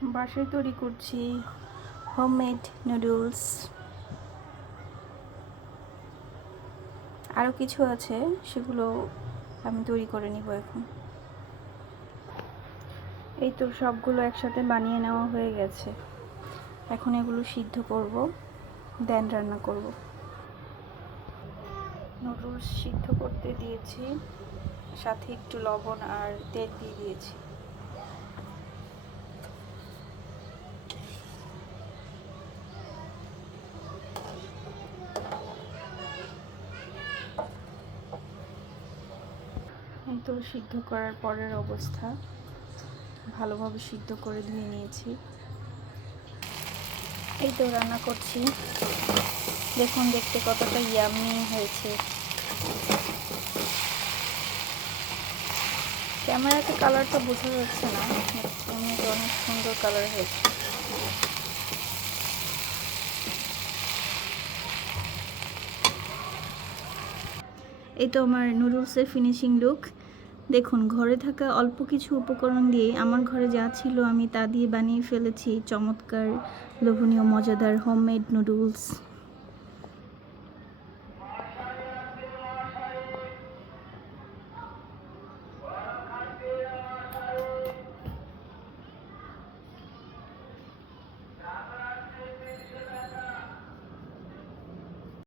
বাসায় তৈরি করছি হোমমেড নুডলস। আরও কিছু আছে, সেগুলো আমি তৈরি করে নিব এখন। এই তো সবগুলো একসাথে বানিয়ে নেওয়া হয়ে গেছে। এখন এগুলো সিদ্ধ করব, দেন রান্না করব। নুডলস সিদ্ধ করতে দিয়েছি, সাথে একটু লবণ আর তেল দিয়ে দিয়েছি। এই তো সিদ্ধ করার পরের অবস্থা, ভালোভাবে সিদ্ধ করে ধুয়ে নিয়েছি। এই তো রান্না করছি, দেখুন দেখতে কতটা ইয়াম্মি হয়েছে। ক্যামেরাতে কালারটা বোঝা যাচ্ছে না, এমনিতে অনেক সুন্দর কালার হয়েছে। এই তো আমার নুডলসের ফিনিশিং লুক। দেখুন, ঘরে থাকা অল্প কিছু উপকরণ দিয়ে, আমার ঘরে যা ছিল আমি তা দিয়ে বানিয়ে ফেলেছি চমৎকার, লোভনীয়, মজাদার হোমমেড নুডলস।